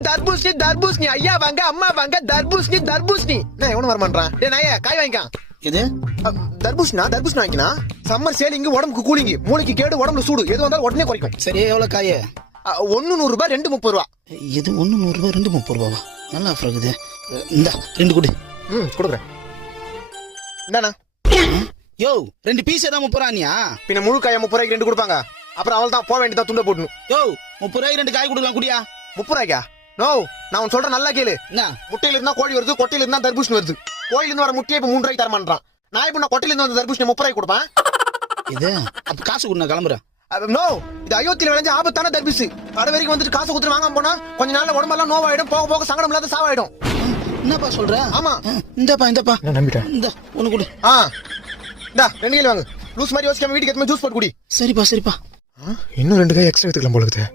தர்பூசணி தர்பூசணி ஐயா வாங்க அம்மா வாங்க தர்பூசணி தர்பூசணி நான் எவனும் வரமாட்டான் டே நாயே காய் வாங்கிக்கான் எது தர்பூசணி வாங்கினா சம்மர் சேலிங்கு உடம்புக்கு கூலிங்கு மூளைக்கு கேடு உடம்புல சூடு எது வந்தாலும் உடனே குறைக்கும் சரி எவ்வளவு காய 1 100 ரூபாய் 2 30 ரூபா இது 1 100 ரூபாய் 2 30 ரூபாவா நல்லா ஆஃபர் இருக்குது இந்த 2 கொடு கொடுக்குறேன் என்னண்ணா யோ 2 பீஸ் தான் 30 ரூபானியா பின்ன முழு காய 30 ரூபாய்க்கு 2 கொடுப்பாங்க அப்புறம் அவள் தான் போக வேண்டியதா துண்ட போடணும் யோ 30 ரூபாய்க்கு 2 காய் கொடுக்கலாம் குடியா 30 ரூபாய்க்கா நோ நான் உன் சொல்றேன் நல்லா கேளு என்ன முட்டையில இருந்தா கோழி வருது கொட்டையில இருந்தா தர்பூசணி வருது கோயில இருந்து வர முட்டையை இப்ப 3 ரூபாய்க்கு தரமாட்டான் நான் இப்ப நான் கொட்டையில இருந்து வந்த தர்பூசணி 30 ரூபாய்க்கு கொடுப்பேன் இது அப்ப காசு கொடு நான் கிளம்புறேன் நோ இது அயோத்தியில விளைஞ்ச ஆபத்தான தர்பூசு கடை வரைக்கும் வந்துட்டு காசு கொடுத்து வாங்காம போனா கொஞ்ச நாள்ல உடம்பெல்லாம் நோவாயிடும் போக போக சங்கடம் இல்லாத சாவாயிடும் என்னப்பா சொல்ற ஆமா இந்தப்பா நான் நம்பிட்டேன் இந்த ஒண்ணு கொடு இந்தா 2 கிலோ வாங்கு லூஸ் மாதிரி யோசிக்காம வீட்டுக்கு எடுத்து ஜூஸ் போட்டு குடி சரிப்பா இன்னும் 2 காய் எக்ஸ்ட்ரா எடுத்துக்கலாம் போல இருக்குது